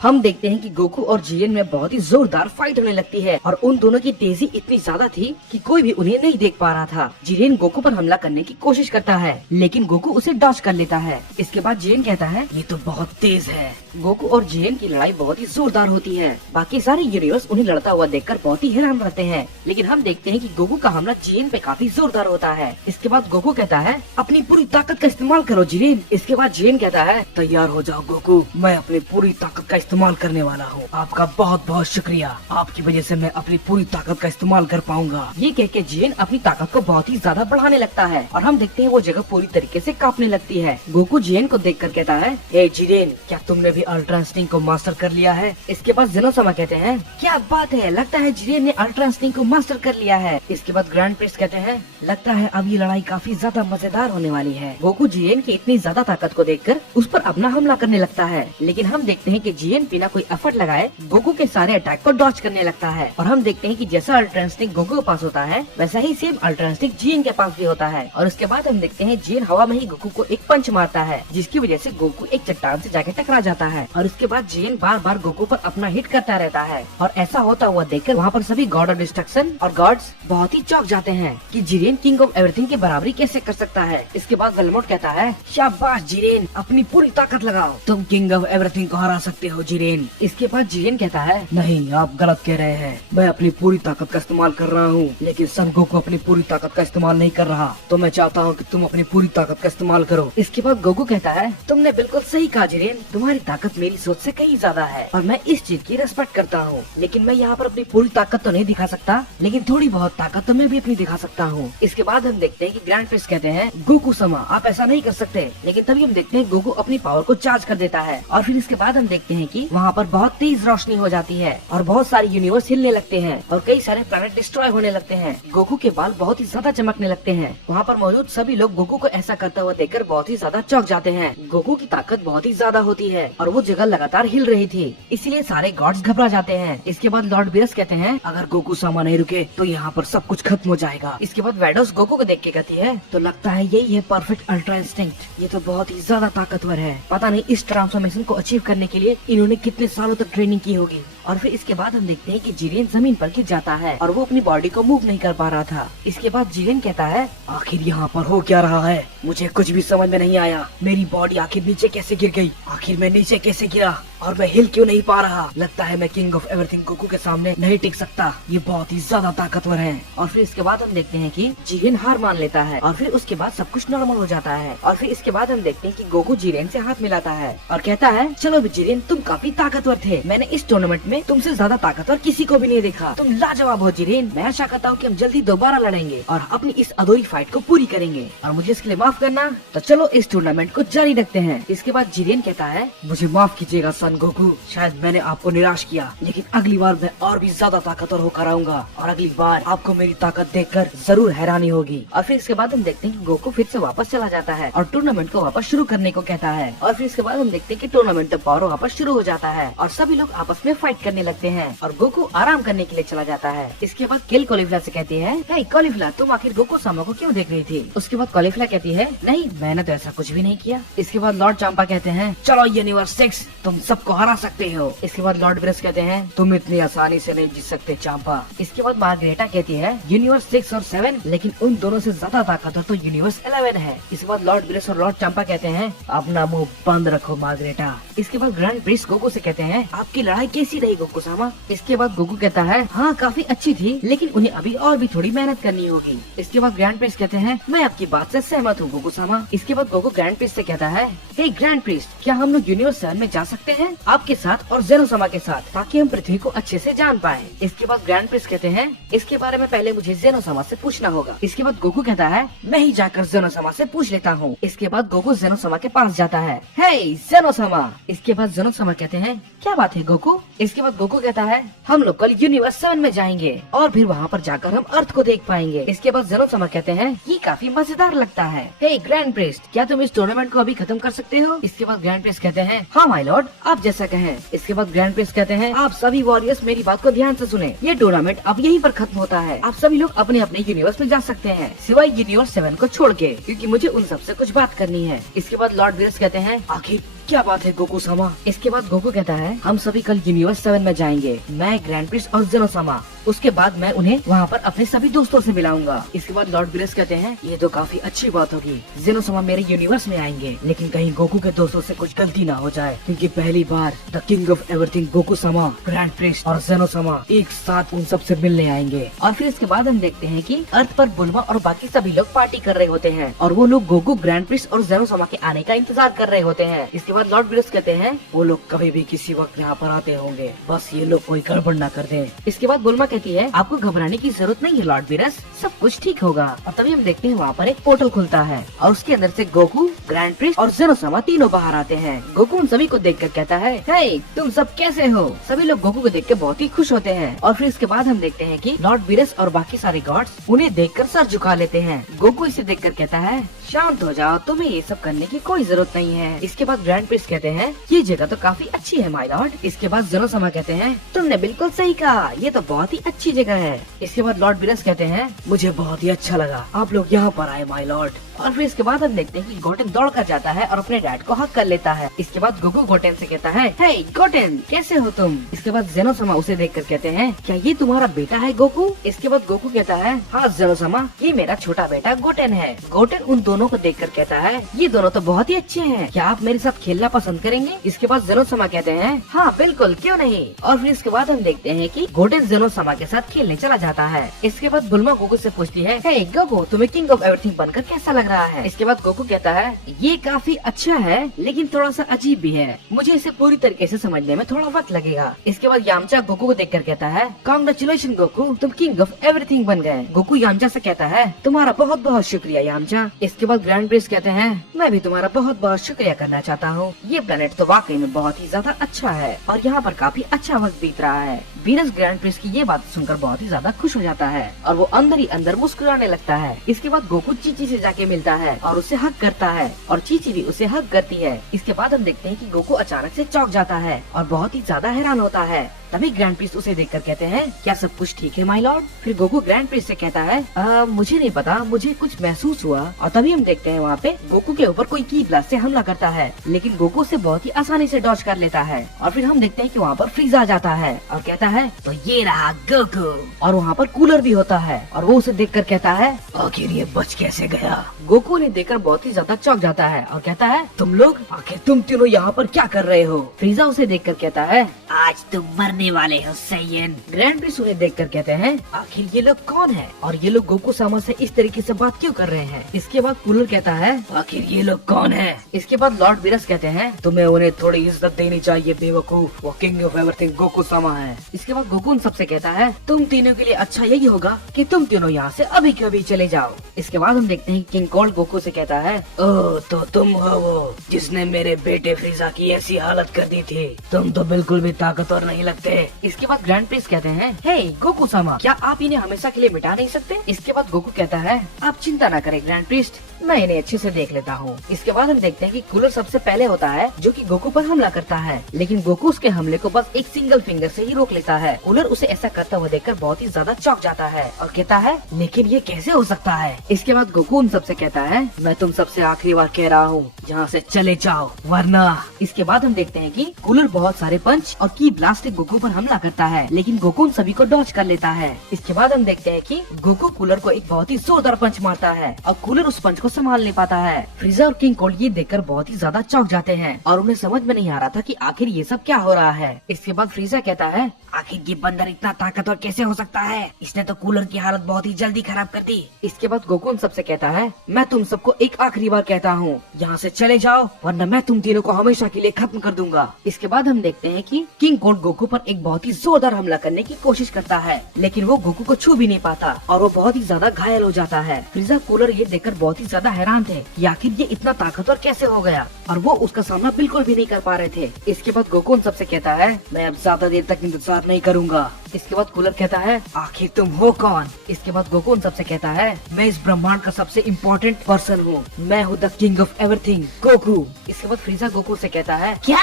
हम देखते हैं कि गोकू और जियन में बहुत ही जोरदार फाइट होने लगती है और उन दोनों की तेजी इतनी ज्यादा थी कि कोई भी उन्हें नहीं देख पा रहा था। जियन गोकू पर हमला करने की कोशिश करता है लेकिन गोकू उसे डॉज कर लेता है। इसके बाद जियन कहता है ये तो बहुत तेज है। गोकू और जियन की लड़ाई बहुत ही जोरदार होती है। बाकी सारे यूनिवर्स उन्हें लड़ता हुआ देखकर बहुत ही हैरान रहते हैं, लेकिन हम देखते हैं कि गोकू का हमला जियन पे काफी जोरदार होता है। इसके बाद गोकू कहता है अपनी पूरी ताकत का इस्तेमाल करो जियन। इसके बाद जियन कहता है तैयार हो जाओ गोकू, मैं अपनी पूरी ताकत का इस्तेमाल करने वाला हूँ। आपका बहुत बहुत शुक्रिया, आपकी वजह से मैं अपनी पूरी ताकत का इस्तेमाल कर पाऊंगा। ये कह के जियन अपनी ताकत को बहुत ही ज्यादा बढ़ाने लगता है और हम देखते हैं वो जगह पूरी तरीके से कांपने लगती है। गोकू जियन को देखकर कहता है हे जियन, क्या तुमने भी अल्ट्रा इंस्टिंक्ट को मास्टर कर लिया है? इसके बाद जेनोसामा कहते हैं क्या बात है, लगता है जियन ने अल्ट्रा इंस्टिंक्ट को मास्टर कर लिया है। इसके बाद ग्रैंड प्रिंस कहते हैं लगता है अब ये लड़ाई काफी ज्यादा मजेदार होने वाली है। गोकू जियन की इतनी ज्यादा ताकत को देखकर उस पर अपना हमला करने लगता है, लेकिन हम देखते हैं कि जियन बिना कोई एफर्ट लगाए गोकू के सारे अटैक को डॉज करने लगता है। और हम देखते हैं कि जैसा अल्ट्रा इंस्टिंक्ट गोकू के पास होता है वैसा ही सेम अल्ट्रा इंस्टिंक्ट जियन के पास भी होता है। और उसके बाद हम देखते हैं जियन हवा में ही गोकू को एक पंच मारता है, जिसकी वजह से गोकू एक चट्टान से जाके टकरा जाता है। और उसके बाद जियन बार बार गोकू पर अपना हिट करता रहता है और ऐसा होता हुआ देखकर वहाँ पर सभी गॉड ऑफ डिस्ट्रक्शन और गॉड्स बहुत ही चौंक जाते हैं कि जियन किंग ऑफ एवरीथिंग की बराबरी कैसे कर सकता है। इसके बाद वेलमोट कहता है शाबाश जियन, अपनी पूरी ताकत लगाओ, तुम किंग ऑफ एवरीथिंग को हरा सकते हो जियन। इसके बाद जियन कहता है नहीं, आप गलत कह रहे हैं, मैं अपनी पूरी ताकत का इस्तेमाल कर रहा हूँ, लेकिन सन गोकू अपनी पूरी ताकत का इस्तेमाल नहीं कर रहा, तो मैं चाहता हूँ कि तुम अपनी पूरी ताकत का इस्तेमाल करो। इसके बाद गोकू कहता है तुमने बिल्कुल सही कहा जियन, तुम्हारी ताकत मेरी सोच से कहीं ज्यादा है और मैं इस चीज की रेस्पेक्ट करता हूँ, लेकिन मैं यहाँ पर अपनी पूरी ताकत तो नहीं दिखा सकता, लेकिन थोड़ी बहुत ताकत तो मैं भी अपनी दिखा सकता हूँ। इसके बाद हम देखते हैं कि ग्रैंड प्रिंस कहते हैं गोकू समा आप ऐसा नहीं कर सकते, लेकिन तभी हम देखते हैं गोकू अपनी पावर को चार्ज कर देता है। और फिर इसके बाद हम देखते हैं कि वहाँ पर बहुत तेज रोशनी हो जाती है और बहुत सारे यूनिवर्स हिलने लगते हैं और कई सारे प्लैनेट डिस्ट्रॉय होने लगते हैं। गोकू के बाल बहुत ही ज्यादा चमकने लगते हैं। वहाँ पर मौजूद सभी लोग गोकू को ऐसा करता हुआ देखकर बहुत ही ज्यादा चौंक जाते हैं। गोकू की ताकत बहुत ही ज्यादा होती है और वो जगह लगातार हिल रही थी, इसलिए सारे गॉड्स घबरा जाते हैं। इसके बाद लॉर्ड बीरस कहते हैं अगर गोकू सामा नहीं रुके तो यहाँ पर सब कुछ खत्म हो जाएगा। इसके बाद वैडोस गोकू को देख के कहती है तो लगता है यही है परफेक्ट अल्ट्रा इंस्टिंक्ट, ये तो बहुत ही ज्यादा ताकतवर है, पता नहीं इस ट्रांसफॉर्मेशन को अचीव करने के लिए इन्होंने कितने सालों तक ट्रेनिंग की होगी। और फिर इसके बाद हम देखते हैं कि जियन जमीन पर गिर जाता है और वो अपनी बॉडी को मूव नहीं कर पा रहा था। इसके बाद जियन कहता है आखिर यहाँ पर हो क्या रहा है, मुझे कुछ भी समझ में नहीं आया, मेरी बॉडी आखिर नीचे कैसे गिर गई, आखिर मैं नीचे कैसे गिरा और मैं हिल क्यों नहीं पा रहा, लगता है मैं किंग ऑफ एवरीथिंग गोकू के सामने नहीं टिक सकता, ये बहुत ही ज्यादा ताकतवर है। और फिर इसके बाद हम देखते हैं कि जियन हार मान लेता है और फिर उसके बाद सब कुछ नॉर्मल हो जाता है। और फिर इसके बाद हम देखते हैं कि गोकू जियन से हाथ मिलाता है और कहता है चलो जियन, तुम काफी ताकतवर थे, मैंने इस टूर्नामेंट में तुमसे ज्यादा ताकतवर किसी को भी नहीं देखा, तुम लाजवाब हो जियन, मैं आशा करता हूँ कि हम जल्दी दोबारा लड़ेंगे और अपनी इस अधूरी फाइट को पूरी करेंगे और मुझे इसके लिए माफ करना, तो चलो इस टूर्नामेंट को जारी रखते हैं। इसके बाद जियन कहता है मुझे माफ कीजिएगा सन गोकू, शायद मैंने आपको निराश किया, लेकिन अगली बार मैं और भी ज्यादा ताकतवर होकर आऊंगा और अगली बार आपको मेरी ताकत देखकर जरूर हैरानी होगी। और फिर इसके बाद हम देखते हैं कि गोकू फिर से वापस चला जाता है और टूर्नामेंट को वापस शुरू करने को कहता है। और फिर इसके बाद हम देखते हैं कि टूर्नामेंट पावर वापस शुरू हो जाता है और सभी लोग आपस में फाइट करने लगते हैं और गोकू आराम करने के लिए चला जाता है। इसके बाद किल कॉलीफ्लावर से कहती है हे कॉलीफ्लावर, तुम आखिर गोकू सामा को क्यों देख रही थी? उसके बाद कॉलीफ्लावर कहती है नहीं, मैंने तो ऐसा कुछ भी नहीं किया। इसके बाद लॉर्ड चांपा कहते हैं चलो यूनिवर्स 6 तुम सबको हरा सकते हो। इसके बाद लॉर्ड ब्रेस कहते हैं तुम इतनी आसानी से नहीं जीत सकते चांपा। इसके बाद मार्गरेटा कहती है यूनिवर्स 6 और 7, लेकिन उन दोनों से ज्यादा ताकतवर तो यूनिवर्स 11 है। इसके बाद लॉर्ड ब्रेस और लॉर्ड चांपा कहते हैं अपना मुंह बंद रखो मार्गरेटा। इसके बाद ग्रैंड प्रिंस गोकू से कहते हैं आपकी लड़ाई कैसी रही गोकू सामा? इसके बाद गोकू कहता है हाँ काफी अच्छी थी, लेकिन उन्हें अभी और भी थोड़ी मेहनत करनी होगी। इसके बाद ग्रैंड प्रिंस कहते हैं मैं आपकी बात से सहमत हूँ गोकू सामा। इसके बाद गोकू ग्रैंड प्रिंस से कहता है हे ग्रैंड प्रिंस, क्या हम लोग यूनिवर्स 7 में जा सकते हैं आपके साथ और जेनोसामा के साथ, ताकि हम पृथ्वी को अच्छे से जान पाए। इसके बाद ग्रैंड प्रिंस कहते हैं इसके बारे में पहले मुझे जेनोसामा से पूछना होगा। इसके बाद गोकू कहता है मैं ही जाकर जेनोसामा से पूछ लेता हूँ। इसके बाद गोकू जेनोसामा के पास जाता है हे जेनोसामा। इसके बाद जेनोसामा कहते हैं क्या बात है गोकू? इसके बाद गोकू कहता है हम लोग कल यूनिवर्स 7 में जाएंगे और फिर वहाँ पर जाकर हम अर्थ को देख पाएंगे। इसके बाद जेनोसामा कहते हैं ये काफी मजेदार लगता है। हे ग्रैंड प्रिंस, क्या तुम इस टूर्नामेंट को अभी खत्म कर सकते हो? इसके बाद ग्रैंड प्रिंस कहते हैं हाँ माय लॉर्ड, आप जैसा कहें। इसके बाद ग्रैंड प्रिंस कहते हैं आप सभी वॉरियर्स मेरी बात को ध्यान से सुने, ये टूर्नामेंट अब यहीं पर खत्म होता है, आप सभी लोग अपने अपने यूनिवर्स में जा सकते हैं सिवाय यूनिवर्स 7 को छोड़ के, क्योंकि मुझे उन सबसे कुछ बात करनी है। इसके बाद लॉर्ड बीरस कहते हैं आखिर क्या बात है गोकू सामा। इसके बाद गोकू कहता है हम सभी कल यूनिवर्स 7 में जाएंगे, मैं, ग्रैंड प्रिंस और जेनो सामा। उसके बाद मैं उन्हें वहाँ पर अपने सभी दोस्तों से मिलाऊंगा। इसके बाद लॉर्ड विलेस कहते हैं ये तो काफी अच्छी बात होगी, जेनो सामा मेरे यूनिवर्स में आएंगे, लेकिन कहीं गोकू के दोस्तों से कुछ गलती ना हो जाए, क्योंकि पहली बार the king of everything Goku sama, grand prince और जेनो सामा एक साथ उन सब से मिलने आएंगे। और फिर इसके बाद हम देखते हैं कि अर्थ पर बुल्मा और बाकी सभी लोग पार्टी कर रहे होते हैं और वो लोग गोकू, ग्रैंड प्रिंस और जेनो सामा के आने का इंतजार कर रहे होते हैं। इसके बाद लॉर्ड विलेस कहते हैं वो लोग कभी भी किसी वक्त यहाँ पर आते होंगे, बस ये लोग कोई गड़बड़ न कर दें। इसके बाद बुल्मा कहती है आपको घबराने की जरूरत नहीं है लॉर्ड विलेस, सब कुछ ठीक होगा। और तभी हम देखते हैं वहाँ पर एक पोर्टल खुलता है और उसके अंदर से गोकू, ग्रैंड प्रिंस और जेनो सामा तीनों बाहर आते हैं। गोकू उन सभी को देखकर कहता है हे तुम सब कैसे हो। सभी लोग गोकू को देखकर बहुत ही खुश होते हैं। और फिर इसके बाद हम देखते हैं कि लॉर्ड विलेस और बाकी सारे गॉड्स उन्हें देखकर सर झुका लेते हैं। गोकू इसे देखकर कहता है शांत हो जाओ, तुम्हें ये सब करने की कोई जरूरत नहीं है। इसके बाद ग्रैंड प्रिंस कहते हैं ये जगह तो काफी अच्छी है माय लॉर्ड। इसके बाद जेनो सामा कहते हैं तुमने बिल्कुल सही कहा, ये तो बहुत ही अच्छी जगह है। इसके बाद लॉर्ड विलेस कहते हैं मुझे बहुत ही अच्छा लगा आप लोग यहाँ पर आए माय लॉर्ड। और फिर इसके बाद हम देखते हैं कि गोटेन दौड़ कर जाता है और अपने डैड को हक कर लेता है। इसके बाद गोकू गोटेन से कहता है हे गोटेन कैसे हो तुम। इसके बाद जेनो सामा उसे देखकर कहते हैं क्या ये तुम्हारा बेटा है गोकू। इसके बाद गोकू कहता है हाँ जेनो सामा, ये मेरा छोटा बेटा गोटेन है। गोटेन उन दोनों को देखकर कहता है ये दोनों तो बहुत ही अच्छे हैं, क्या आप मेरे साथ खेलना पसंद करेंगे। इसके बाद जेनो सामा कहते हैं हाँ बिल्कुल क्यों नहीं। और फिर इसके बाद हम देखते हैं कि गोटेन जेनो सामा के साथ खेलने चला जाता है। इसके बाद बुल्मा गोकू से पूछती है हे गोकू तुम्हें किंग ऑफ एवरीथिंग बनकर कैसा लग रहा है। इसके बाद गोकू कहता है ये काफी अच्छा है लेकिन थोड़ा सा अजीब भी है, मुझे इसे पूरी तरीके से समझने में थोड़ा वक्त लगेगा। इसके बाद यामचा गोकू को देखकर कहता है कांग्रेचुलेशन गोकू, तुम किंग ऑफ एवरीथिंग बन गए। गोकू यामचा से कहता है तुम्हारा बहुत बहुत शुक्रिया यामचा। इसके बाद ग्रैंड प्रिंस कहते हैं मैं भी तुम्हारा बहुत बहुत शुक्रिया करना चाहता हूँ, ये प्लेनेट तो वाकई में बहुत ही ज्यादा अच्छा है और यहाँ पर काफी अच्छा वक्त बीत रहा है। वीनस ग्रैंड प्रिंस की ये बात सुनकर बहुत ही ज्यादा खुश हो जाता है और वो अंदर ही अंदर मुस्कुराने लगता है। इसके बाद गोकू चीची से जाके मिलता है और उसे हक करता है और चीची भी उसे हक करती है। इसके बाद हम देखते हैं कि गोकू अचानक से चौंक जाता है और बहुत ही ज्यादा हैरान होता है। तभी ग्रैंड प्रिंस उसे देखकर कहते हैं क्या सब कुछ ठीक है माय लॉर्ड। फिर गोकू ग्रैंड प्रिंस से कहता है मुझे नहीं पता, मुझे कुछ महसूस हुआ। और तभी हम देखते हैं वहाँ पे गोकू के ऊपर कोई की ब्लास्ट से हमला करता है, लेकिन गोकू उसे बहुत ही आसानी से डॉज कर लेता है। और फिर हम देखते हैं कि वहाँ पर फ्रीज आ जाता है और कहता है तो ये रहा गोकू। और वहाँ पर कूलर भी होता है और वो उसे देखकर कहता है आखिर ये बच कैसे गया। गोकू ने देखकर बहुत ही ज्यादा चौंक जाता है और कहता है तुम लोग आखिर तुम तीनों यहाँ पर क्या कर रहे हो। फ्रीजा उसे देखकर कहता है आज तुम मरने वाले हो सैयन। ग्रैंड प्रिंस उन्हें देखकर कहते हैं आखिर ये लोग कौन है और ये लोग गोकू सामा से इस तरीके से बात क्यों कर रहे हैं। इसके बाद कूलर कहता है आखिर ये लोग कौन है। इसके बाद लॉर्ड विलेस कहते हैं तुम्हें उन्हें थोड़ी इज्जत देनी चाहिए बेवकूफ, वो किंग ऑफ एवरीथिंग गोकू सामा है। इसके बाद गोकू उन सबसे कहता है तुम तीनों के लिए अच्छा यही होगा कि तुम तीनों यहाँ से अभी के अभी चले जाओ। इसके बाद हम देखते हैं किंग कोल्ड गोकू से कहता है ओह तो तुम हो वो जिसने मेरे बेटे फ्रीजा की ऐसी हालत कर दी थी, तुम तो बिल्कुल भी ताकतवर नहीं लगते। इसके बाद ग्रैंड प्रिंस कहते हैं हे गोकू सामा, क्या आप इन्हें हमेशा के लिए मिटा नहीं सकते। इसके बाद गोकू कहता है आप चिंता न करें ग्रैंड प्रिंस, मैं इन्हें अच्छे से देख लेता हूँ। इसके बाद हम देखते हैं कि कूलर सबसे पहले होता है जो कि गोकू पर हमला करता है, लेकिन गोकू उसके हमले को बस एक सिंगल फिंगर से ही रोक लेता है। कूलर उसे ऐसा करता हुआ देखकर बहुत ही ज्यादा चौंक जाता है और कहता है लेकिन ये कैसे हो सकता है। इसके बाद गोकू उन सबसे कहता है मैं तुम सबसे आखिरी बार कह रहा हूँ यहाँ से चले जाओ वरना। इसके बाद हम देखते हैं कि कूलर बहुत सारे पंच और की ब्लास्ट से गोकू पर हमला करता है, लेकिन गोकू उन सभी को डॉज कर लेता है। इसके बाद हम देखते हैं कि गोकू कूलर को एक बहुत ही जोरदार पंच मारता है और कूलर उस पंच को संभाल नहीं पाता है। फ्रीजा और किंग कोल्ड ये देखकर बहुत ही ज्यादा चौंक जाते हैं और उन्हें समझ में नहीं आ रहा था कि आखिर ये सब क्या हो रहा है। इसके बाद फ्रीजा कहता है आखिर ये बंदर इतना ताकतवर कैसे हो सकता है, इसने तो कूलर की हालत बहुत ही जल्दी खराब कर दी। इसके बाद गोकू उन सबसे कहता है मैं तुम सबको एक आखिरी बार कहता हूँ यहाँ से चले जाओ वरना मैं तुम तीनों को हमेशा के लिए खत्म कर दूंगा। इसके बाद हम देखते हैं कि किंग कोल्ड गोकू पर एक बहुत ही जोरदार हमला करने की कोशिश करता है, लेकिन वो गोकू को छू भी नहीं पाता और वो बहुत ही ज्यादा घायल हो जाता है। फ्रीजा कूलर ये देखकर बहुत ही ज्यादा हैरान थे कि आखिर ये इतना ताकतवर कैसे हो गया और वो उसका सामना बिल्कुल भी नहीं कर पा रहे थे। इसके बाद गोकू उन सबसे कहता है मैं अब ज्यादा देर तक इंतजार नहीं करूंगा। इसके बाद कूलर कहता है आखिर तुम हो कौन। इसके बाद गोकू उन सबसे कहता है मैं इस ब्रह्मांड का सबसे इम्पोर्टेंट पर्सन हूँ, मैं हूँ the king of everything Goku. इसके बाद फ्रीजा गोकू से कहता है क्या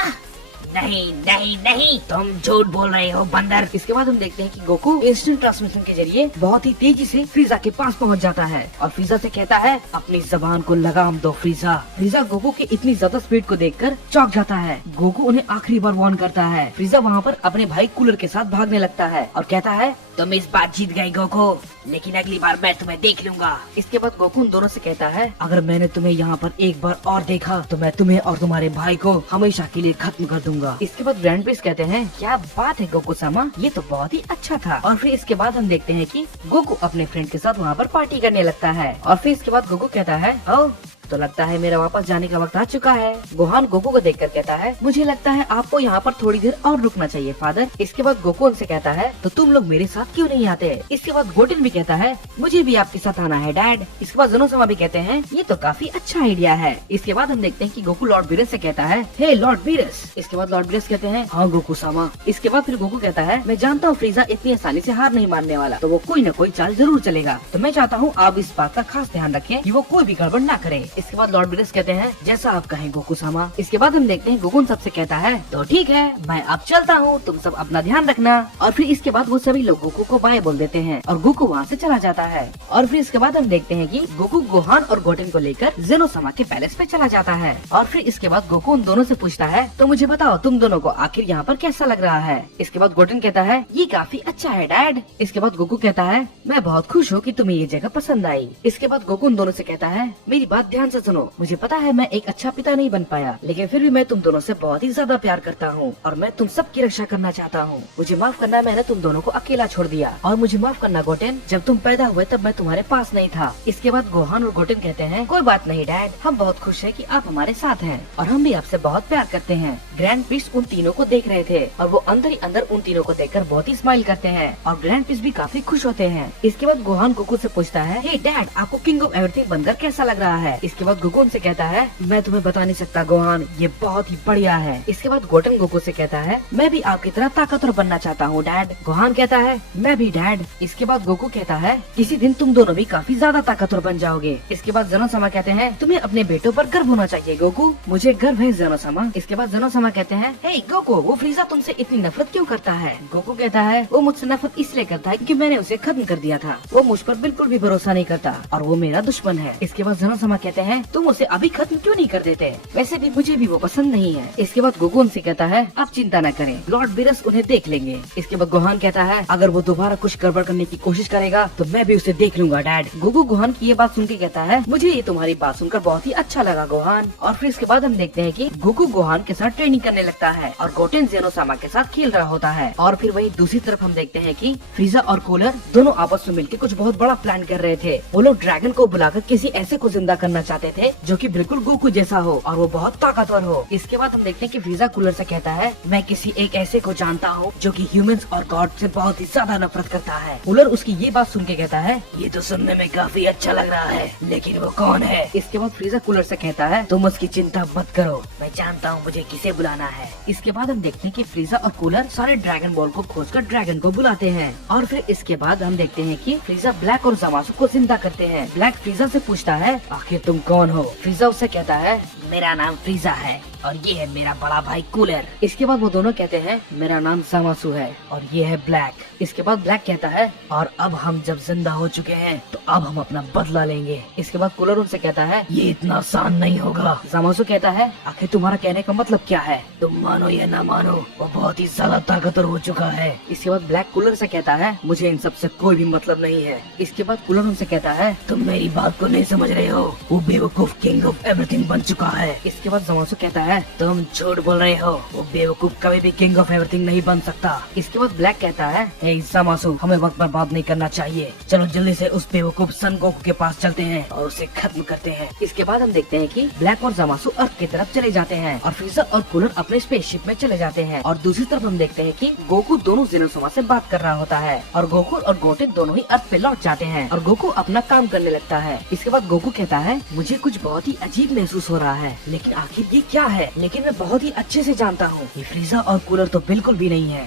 नहीं नहीं नहीं, तुम झूठ बोल रहे हो बंदर। इसके बाद हम देखते हैं कि गोकू इंस्टेंट ट्रांसमिशन के जरिए बहुत ही तेजी से फ्रीजा के पास पहुंच जाता है और फ्रीजा से कहता है अपनी जबान को लगाम दो फ्रीजा। फ्रीजा गोकू के इतनी ज्यादा स्पीड को देखकर चौंक जाता है। गोकू उन्हें आखिरी बार वार्न करता है। फ्रीजा वहाँ पर अपने भाई कूलर के साथ भागने लगता है और कहता है तुम इस बार जीत गए गोकू, लेकिन अगली बार मैं तुम्हें देख लूंगा। इसके बाद गोकू उन दोनों से कहता है अगर मैंने तुम्हें यहाँ पर एक बार और देखा तो मैं तुम्हें और तुम्हारे भाई को हमेशा के लिए खत्म कर दूंगा। इसके बाद ग्रैंड प्रिंस कहते हैं क्या बात है गोकू सामा, ये तो बहुत ही अच्छा था। और फिर इसके बाद हम देखते हैं कि गोकू अपने फ्रेंड के साथ वहाँ पर पार्टी करने लगता है। और फिर इसके बाद गोकू कहता है ओ तो लगता है मेरा वापस जाने का वक्त आ चुका है। गोहान गोकू को देखकर कहता है मुझे लगता है आपको यहाँ पर थोड़ी देर और रुकना चाहिए फादर। इसके बाद गोकू उनसे कहता है तो तुम लोग मेरे साथ क्यों नहीं आते। इसके बाद गोटेन भी कहता है मुझे भी आपके साथ आना है डैड। इसके बाद जोनोसामा भी कहते हैं ये तो काफी अच्छा आइडिया है। इसके बाद हम देखते हैं कि गोकू लॉर्ड बीरस से कहता है हे लॉर्ड बीरस। इसके बाद लॉर्ड बीरस कहते हैं हाँ गोकू सामा। इसके बाद फिर गोकू कहता है मैं जानता हूँ फ्रीजा इतनी आसानी से हार नहीं मानने वाला, तो वो कोई न कोई चाल जरूर चलेगा। तो मैं चाहता हूँ आप इस बात का खास ध्यान रखें कि वो कोई भी गड़बड़ न करे। इसके बाद लॉर्ड बीरस कहते हैं जैसा आप कहें गोकू सामा। इसके बाद हम देखते हैं गोकू सबसे कहता है तो ठीक है मैं अब चलता हूँ, तुम सब अपना ध्यान रखना। और फिर इसके बाद वो सभी लोग गोकू को बाय बोल देते हैं और गोकू वहाँ से चला जाता है। और फिर इसके बाद हम देखते हैं कि गोकू गोहान और गोटेन को लेकर जेनोसामा के पैलेस पे चला जाता है। और फिर इसके बाद गोकू उन दोनों से पूछता है तो मुझे बताओ तुम दोनों को आखिर यहाँ पर कैसा लग रहा है। इसके बाद गोटेन कहता है ये काफी अच्छा है डैड। इसके बाद गोकू कहता है मैं बहुत खुश हूँ कि तुम्हें ये जगह पसंद आई। इसके बाद गोकू उन दोनों से कहता है मेरी बात ध्यान से सुनो, मुझे पता है मैं एक अच्छा पिता नहीं बन पाया, लेकिन फिर भी मैं तुम दोनों से बहुत ही ज्यादा प्यार करता हूँ और मैं तुम सबकी रक्षा करना चाहता हूँ। मुझे माफ करना मैंने तुम दोनों को अकेला छोड़ दिया, और मुझे माफ करना गोटेन जब तुम पैदा हुए तब मैं तुम्हारे पास नहीं था। इसके बाद गोहान और गोटेन कहते हैं कोई बात नहीं डैड, हम बहुत खुश है कि आप हमारे साथ हैं और हम भी आपसे बहुत प्यार करते हैं। ग्रैंड प्रिंस उन तीनों को देख रहे थे और वो अंदर ही अंदर उन तीनों को देखकर बहुत ही स्माइल करते हैं और ग्रैंड प्रिंस भी काफी खुश होते हैं। इसके बाद गोहान गोकू से पूछता है हे डैड आपको किंग ऑफ एवरीथिंग बनकर कैसा लग रहा है। इसके बाद गोकू उनसे कहता है मैं तुम्हें बता नहीं सकता गोहान, ये बहुत ही बढ़िया है। इसके बाद गोटेन गोकू से कहता है मैं भी आपकी तरह ताकतवर बनना चाहता हूँ डैड। गोहान कहता है मैं भी डैड। इसके बाद गोकू कहता है किसी दिन तुम दोनों भी काफी ज्यादा ताकतवर बन जाओगे। इसके बाद जेनोसामा कहते हैं तुम्हें अपने बेटों पर गर्व होना चाहिए गोकू, मुझे गर्व है जेनोसामा। इसके बाद जेनोसामा कहते हैं हे गोकू वो फ्रीजा तुमसे इतनी नफरत क्यों करता है। गोकू कहता है वो मुझसे नफरत इसलिए करता है क्योंकि मैंने उसे खत्म कर दिया था, वो मुझ पर बिल्कुल भी भरोसा नहीं करता और वो मेरा दुश्मन है। इसके बाद जेनोसामा कहते हैं तुम उसे अभी खत्म क्यों नहीं कर देते, वैसे भी मुझे भी वो पसंद नहीं है। इसके बाद गोकू उनसे कहता है आप चिंता न करें, लॉर्ड बीरस उन्हें देख लेंगे। इसके बाद गोहान कहता है अगर वो दोबारा कुछ गड़बड़ करने की कोशिश करेगा तो मैं भी उसे देख लूंगा डैड। गोकू गोहान की ये बात सुन के कहता है मुझे ये तुम्हारी बात सुनकर बहुत ही अच्छा लगा गोहान। और फिर इसके बाद हम देखते हैं कि गोकू गोहान के साथ ट्रेनिंग करने लगता है और गोटेन जेनोसामा के साथ खेल रहा होता है। और फिर वही दूसरी तरफ हम देखते हैं कि फ्रीजा और कूलर दोनों आपस में मिलकर कुछ बहुत बड़ा प्लान कर रहे थे। वो लोग ड्रैगन को बुलाकर किसी ऐसे को जिंदा करना चाहते थे जो कि बिल्कुल गोकू जैसा हो और वो बहुत ताकतवर हो। इसके बाद हम देखते हैं कि फ्रीजा कूलर से कहता है मैं किसी एक ऐसे को जानता हूँ जो कि ह्यूमंस और गॉड से बहुत ही ज्यादा नफरत करता है। कूलर उसकी ये बात सुन के कहता है ये तो सुनने में काफी अच्छा लग रहा है, लेकिन वो कौन है। इसके बाद फ्रीजा कूलर से कहता है तुम उसकी चिंता मत करो, मैं जानता हूँ मुझे किसे बुलाना है। इसके बाद हम देखते हैं कि फ्रीजा और कूलर सारे ड्रैगन बॉल को खोजकर ड्रैगन को बुलाते हैं। और फिर इसके बाद हम देखते हैं कि फ्रीजा ब्लैक और जमासु को जिंदा करते हैं। ब्लैक फ्रीजा से पूछता है आखिर तुम कौन हो। फ्रीजा उससे कहता है मेरा नाम फ्रीजा है और ये है मेरा बड़ा भाई कूलर। इसके बाद वो दोनों कहते हैं मेरा नाम जामासु है और ये है ब्लैक। इसके बाद ब्लैक कहता है और अब हम जब जिंदा हो चुके हैं तो अब हम अपना बदला लेंगे। इसके बाद कूलर उनसे कहता है ये इतना आसान नहीं होगा। जामासु कहता है आखिर तुम्हारा कहने का मतलब क्या है, तुम मानो या ना मानो वो बहुत ही ज्यादा ताकतवर हो चुका है। इसके बाद ब्लैक कूलर से कहता है मुझे इन सब से कोई भी मतलब नहीं है। इसके बाद कूलर उनसे कहता है तुम मेरी बात को नहीं समझ रहे हो, वो बेवकूफ किंग ऑफ एवरीथिंग बन चुका है। इसके बाद जामासु कहता है तुम झूठ बोल रहे हो, वो बेवकूफ कभी भी किंग ऑफ एवरीथिंग नहीं बन सकता। इसके बाद ब्लैक कहता है हे जामासु हमें वक्त बर्बाद नहीं करना चाहिए, चलो जल्दी से उस बेवकूफ सन गोकू के पास चलते हैं और उसे खत्म करते हैं। इसके बाद हम देखते हैं कि ब्लैक और जामासु अर्थ की तरफ चले जाते हैं और फ्रीजा और कूलर अपने स्पेसशिप में चले जाते हैं। और दूसरी तरफ हम देखते हैं कि गोकू दोनों जेनोसामा से बात कर रहा होता है और गोकू और गोटेन दोनों ही अर्थ पे लौट जाते हैं और गोकू अपना काम करने लगता है। इसके बाद गोकू कहता है मुझे कुछ बहुत ही अजीब महसूस हो रहा है, लेकिन आखिर ये क्या है, लेकिन मैं बहुत ही अच्छे से जानता हूँ ये फ्रीजा और कूलर तो बिल्कुल भी नहीं है।